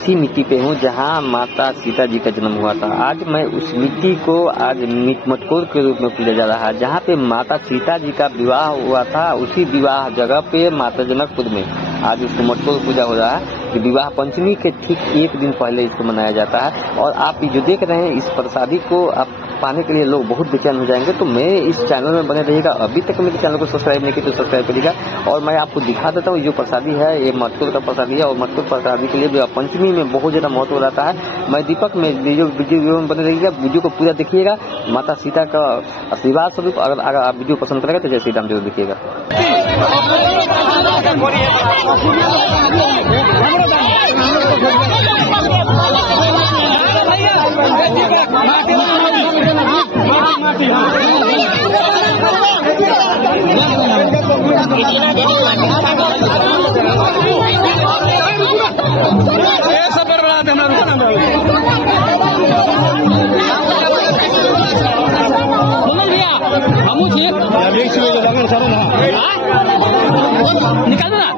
इसी मिट्टी पे हूँ जहाँ माता सीता जी का जन्म हुआ था। आज मैं उस मिट्टी को आज मटकोर के रूप में पूजा जा रहा है। जहाँ पे माता सीता जी का विवाह हुआ था, उसी विवाह जगह पे माता जनकपुर में आज उसको मटकोर पूजा हो रहा है। विवाह पंचमी के ठीक एक दिन पहले इसको मनाया जाता है। और आप जो देख रहे हैं इस प्रसादी को आप पाने के लिए लोग बहुत बेचैन हो जाएंगे। तो मैं इस चैनल में बने रहिएगा। अभी तक मेरे चैनल को सब्सक्राइब नहीं किया तो सब्सक्राइब करिएगा। और मैं आपको दिखा देता हूँ जो प्रसादी है, ये मटकोर का प्रसादी है। और मटकोर प्रसादी के लिए विवाह पंचमी में बहुत ज़्यादा महत्व रहता है। मैं दीपक में वीडियो में बने रहिएगा, वीडियो को पूरा देखिएगा। माता सीता का आशीर्वाद स्वरूप अगर आप वीडियो पसंद करेंगे तो जय श्री राम जरूर देखिएगा। निकाल दो ना